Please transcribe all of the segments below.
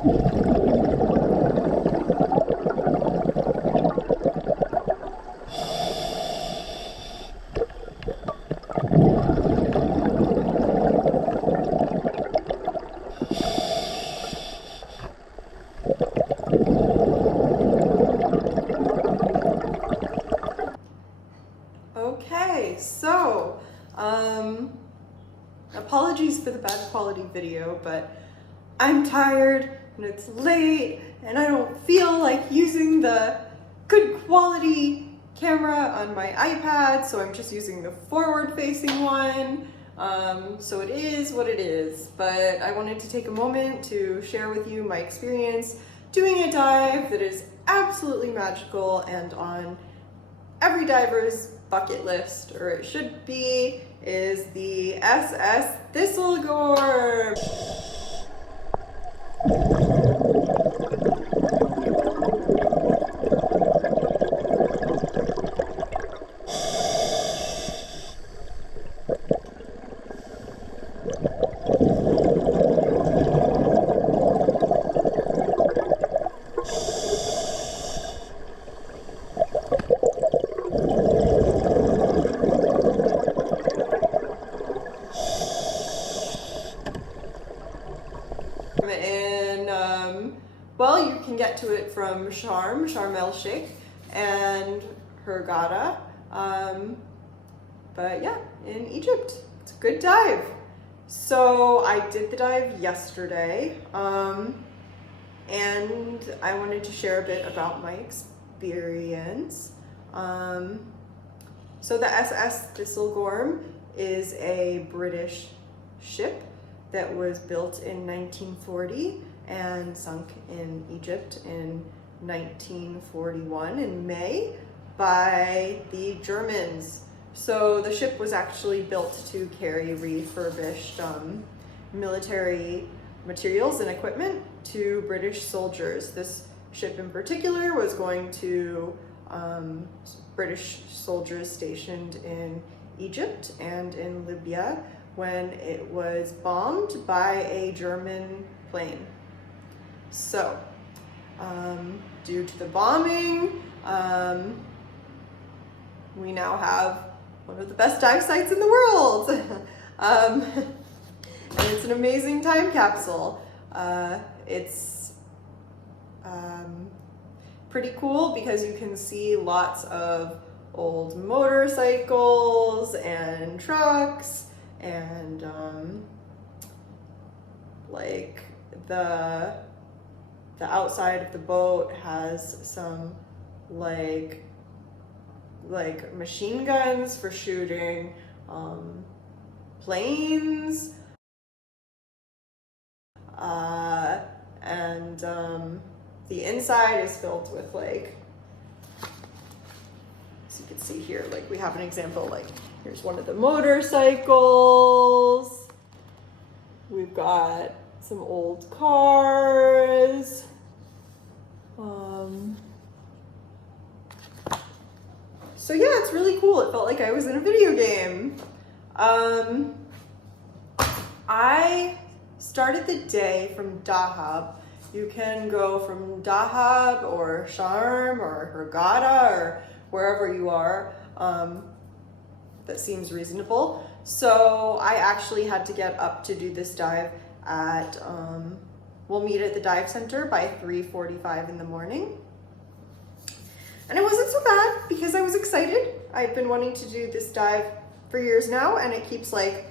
Okay, so, apologies for the bad quality video, but I'm tired and it's late and I don't feel like using the good quality camera on my iPad, so I'm just using the forward-facing one. So it is what it is, but I wanted to take a moment to share with you my experience doing a dive that is absolutely magical and on every diver's bucket list, or it should be, is the SS Thistlegorm. And well, you can get to it from Sharm Sheikh, and Hurghada. But yeah, in Egypt, it's a good dive. So I did the dive yesterday, and I wanted to share a bit about my experience. So the SS Thistlegorm is a British ship that was built in 1940 and sunk in Egypt in 1941 in May by the Germans. So the ship was actually built to carry refurbished military materials and equipment to British soldiers. This ship in particular was going to British soldiers stationed in Egypt and in Libya when it was bombed by a German plane. So, due to the bombing, we now have one of the best dive sites in the world. And it's an amazing time capsule. It's pretty cool because you can see lots of old motorcycles and trucks, and like the outside of the boat has some like machine guns for shooting planes, and the inside is filled with, like, so you can see here, like, we have an example, like, here's one of the motorcycles. We've got some old cars. So yeah, it's really cool. It felt like I was in a video game. I started the day from Dahab. You can go from Dahab or Sharm or Hurghada or wherever you are. That seems reasonable. So I actually had to get up to do this dive at, we'll meet at the dive center by 3:45 in the morning. And it wasn't so bad because I was excited. I've been wanting to do this dive for years now, and it keeps like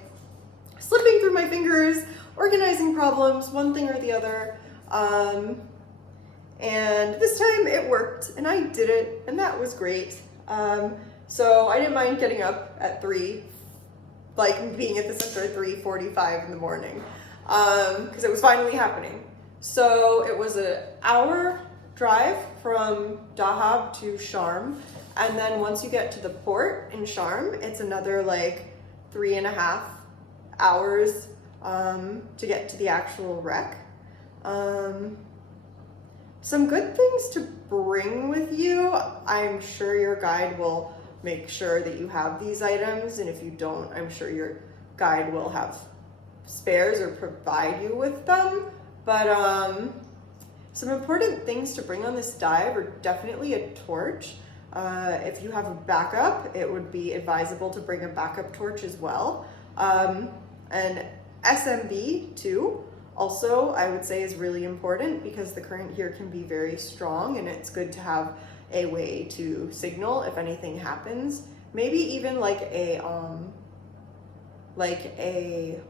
slipping through my fingers, organizing problems, one thing or the other. And this time it worked and I did it, and that was great. So I didn't mind getting up at being at the center at 3:45 in the morning, because it was finally happening. So it was an hour drive from Dahab to Sharm, and then once you get to the port in Sharm, it's another like 3.5 hours to get to the actual wreck. Some good things to bring with you. I'm sure your guide will make sure that you have these items, and if you don't, I'm sure your guide will have spares or provide you with them. But Some important things to bring on this dive are definitely a torch. If you have a backup, it would be advisable to bring a backup torch as well. An SMB too, also I would say is really important because the current here can be very strong, and it's good to have a way to signal if anything happens. Maybe even like a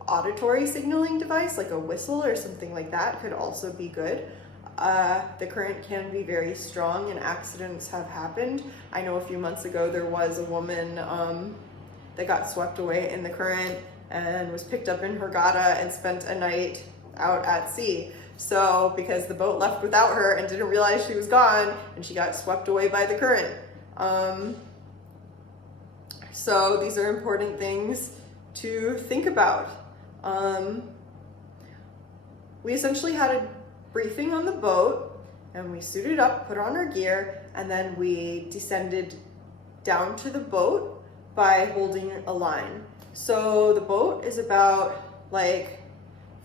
auditory signaling device, like a whistle or something like that could also be good. The current can be very strong and accidents have happened. I know a few months ago there was a woman that got swept away in the current and was picked up in her gata and spent a night out at sea. So because the boat left without her and didn't realize she was gone, and she got swept away by the current. So these are important things to think about. We essentially had a briefing on the boat, and we suited up, put on our gear, and then we descended down to the boat by holding a line. So the boat is about like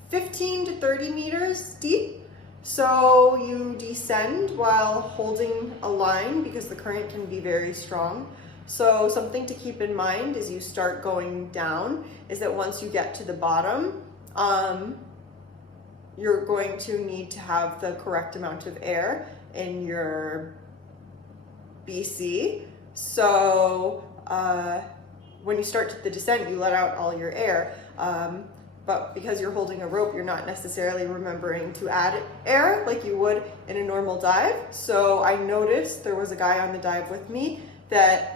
15 to 30 meters deep. So you descend while holding a line because the current can be very strong. So something to keep in mind as you start going down is that once you get to the bottom, you're going to need to have the correct amount of air in your BC. So when you start the descent, you let out all your air. But because you're holding a rope, you're not necessarily remembering to add air like you would in a normal dive. So I noticed there was a guy on the dive with me that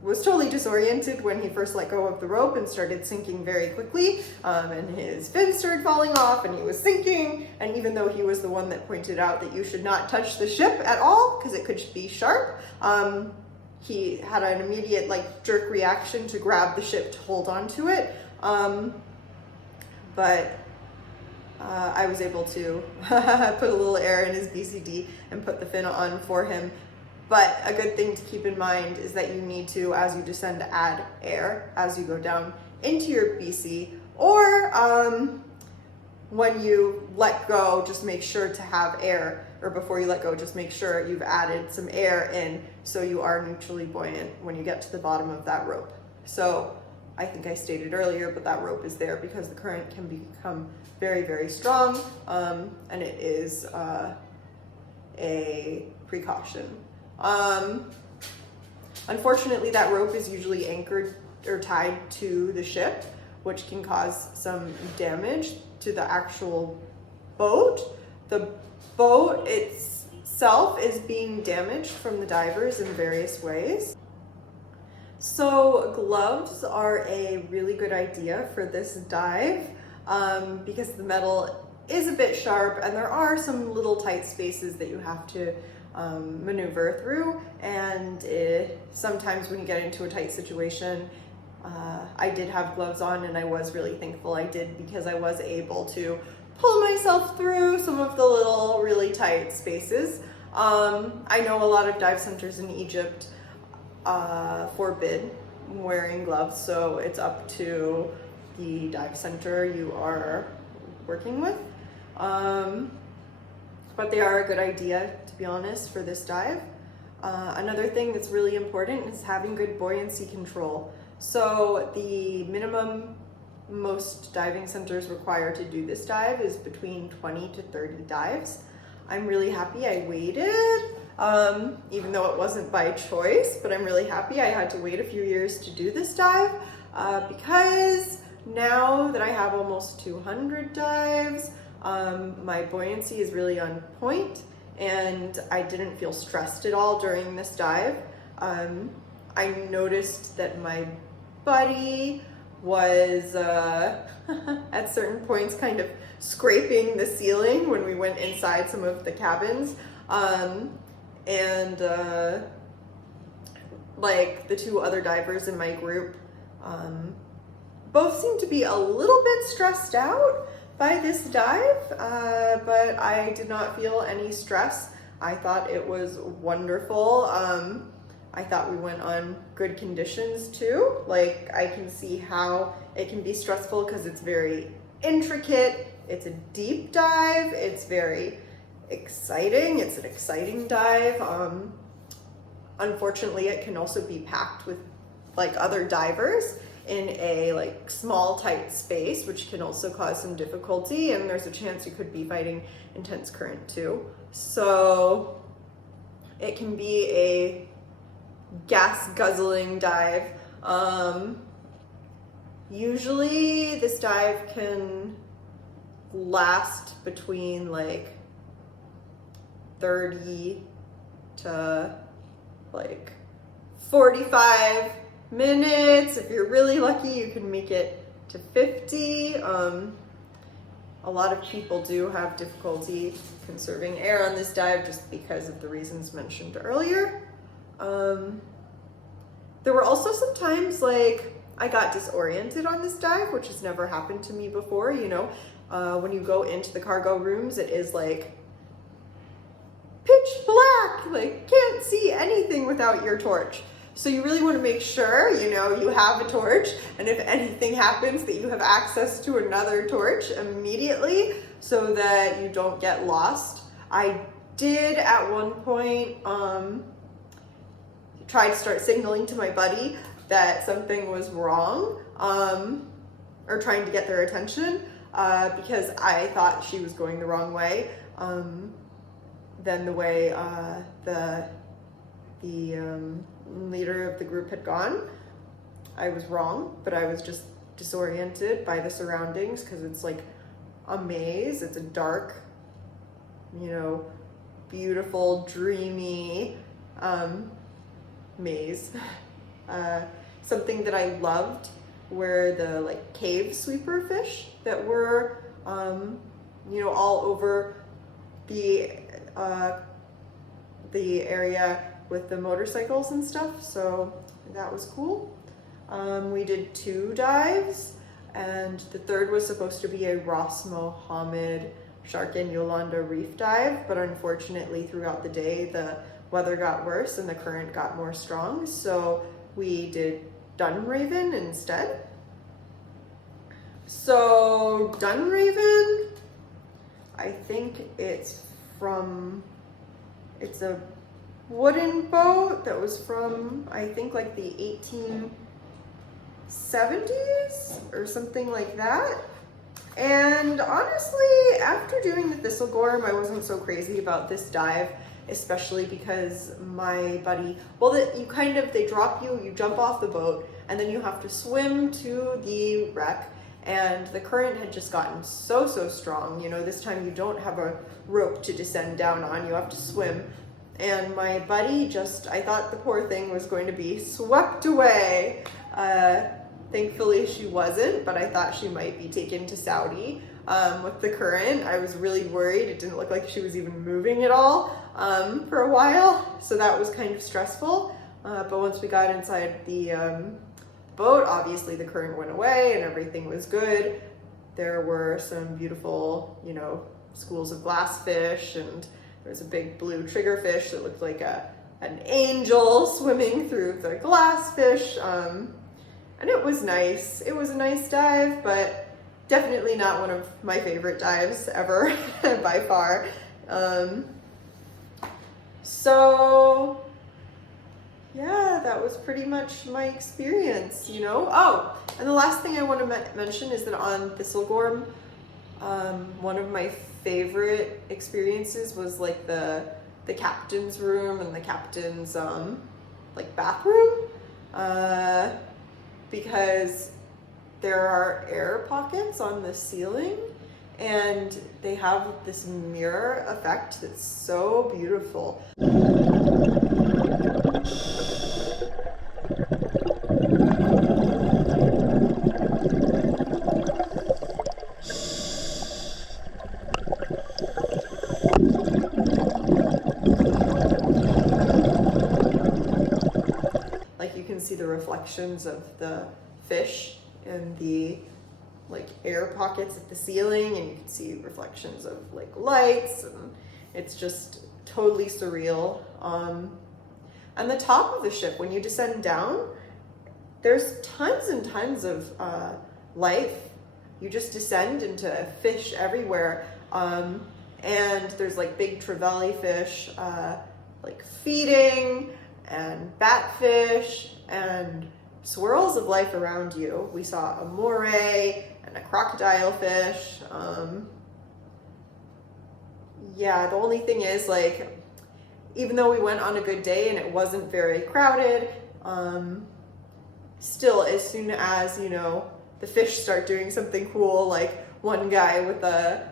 was totally disoriented when he first let go of the rope and started sinking very quickly, and his fins started falling off and he was sinking. And even though he was the one that pointed out that you should not touch the ship at all because it could be sharp, he had an immediate jerk reaction to grab the ship to hold on to it. But I was able to put a little air in his BCD and put the fin on for him. But a good thing to keep in mind is that you need to, as you descend, add air as you go down into your BC, or when you let go, just make sure to have air, or before you let go, just make sure you've added some air in so you are neutrally buoyant when you get to the bottom of that rope. So I think I stated earlier, but that rope is there because the current can become very, very strong, and it is a precaution. Unfortunately, that rope is usually anchored or tied to the ship, which can cause some damage to the actual boat. The boat itself is being damaged from the divers in various ways. So gloves are a really good idea for this dive because the metal is a bit sharp and there are some little tight spaces that you have to maneuver through, and sometimes when you get into a tight situation, I did have gloves on, and I was really thankful I did because I was able to pull myself through some of the little really tight spaces. I know a lot of dive centers in Egypt forbid wearing gloves, so it's up to the dive center you are working with. But they are a good idea, to be honest, for this dive. Another thing that's really important is having good buoyancy control. So the minimum most diving centers require to do this dive is between 20 to 30 dives. I'm really happy I waited, even though it wasn't by choice, but I'm really happy I had to wait a few years to do this dive because now that I have almost 200 dives, my buoyancy is really on point, and I didn't feel stressed at all during this dive. I noticed that my buddy was at certain points kind of scraping the ceiling when we went inside some of the cabins, and the two other divers in my group both seemed to be a little bit stressed out by this dive, but I did not feel any stress. I thought it was wonderful. I thought we went on good conditions too. I can see how it can be stressful because it's very intricate. It's a deep dive. It's very exciting. It's an exciting dive. Unfortunately, it can also be packed with like other divers in a like small tight space, which can also cause some difficulty, and there's a chance you could be fighting intense current too. So it can be a gas guzzling dive. Usually this dive can last between like 30 to like 45 minutes. If you're really lucky, you can make it to 50. A lot of people do have difficulty conserving air on this dive just because of the reasons mentioned earlier. There were also some times like I got disoriented on this dive, which has never happened to me before. You know, when you go into the cargo rooms, it is like pitch black, like can't see anything without your torch. So you really want to make sure, you know, you have a torch, and if anything happens that you have access to another torch immediately so that you don't get lost. I did at one point try to start signaling to my buddy that something was wrong, or trying to get their attention, because I thought she was going the wrong way than the way the leader of the group had gone. I was wrong, but I was just disoriented by the surroundings because it's like a maze. It's a dark, you know, beautiful, dreamy maze. Something that I loved were the like cave sweeper fish that were, you know, all over the area with the motorcycles and stuff. So that was cool. We did 2 dives, and the third was supposed to be a Ras Mohammed Shark and Yolanda reef dive, but unfortunately throughout the day the weather got worse and the current got more strong, so we did Dunraven instead. So Dunraven, I think it's a wooden boat that was from, I think, like the 1870s or something like that. And honestly, after doing the Thistlegorm, I wasn't so crazy about this dive, especially because my buddy, well, they drop you, you jump off the boat, and then you have to swim to the wreck, and the current had just gotten so strong. You know, this time you don't have a rope to descend down on, you have to swim. And my buddy I thought the poor thing was going to be swept away. Thankfully she wasn't, but I thought she might be taken to Saudi with the current. I was really worried. It didn't look like she was even moving at all for a while, so that was kind of stressful. But once we got inside the boat, obviously the current went away and everything was good. There were some beautiful, you know, schools of glassfish, and there was a big blue triggerfish that looked like an angel swimming through the glassfish. And it was nice. It was a nice dive, but definitely not one of my favorite dives ever by far. So yeah, that was pretty much my experience, you know. Oh, and the last thing I want to mention is that on Thistlegorm, one of my favorite experiences was like the captain's room and the captain's like bathroom, because there are air pockets on the ceiling and they have this mirror effect that's so beautiful. Like you can see the reflections of the fish in the like air pockets at the ceiling, and you can see reflections of like lights, and it's just totally surreal. And the top of the ship, when you descend down, there's tons and tons of life. You just descend into fish everywhere. and there's like big trevally fish like feeding, and batfish and swirls of life around you. We saw a moray and a crocodile fish. Yeah, the only thing is, like, even though we went on a good day and it wasn't very crowded, still, as soon as, you know, the fish start doing something cool, like one guy with a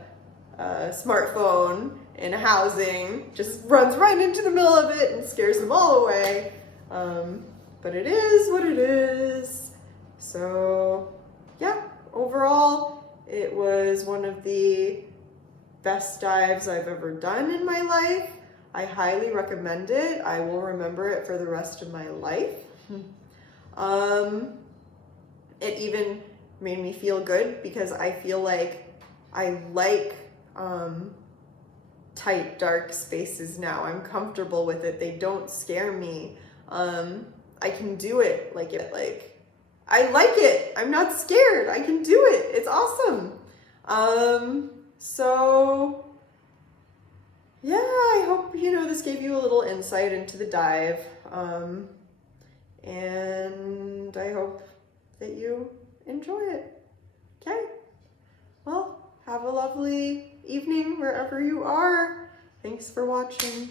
smartphone in a housing just runs right into the middle of it and scares them all away. But it is what it is. So yeah, overall, it was one of the best dives I've ever done in my life. I highly recommend it. I will remember it for the rest of my life. It even made me feel good because I feel like I like tight, dark spaces now. I'm comfortable with it. They don't scare me. I can do it. I like it. I'm not scared. I can do it. It's awesome. So yeah, I hope, you know, this gave you a little insight into the dive. And I hope that you enjoy it. Okay. Well, have a lovely evening wherever you are. Thanks for watching.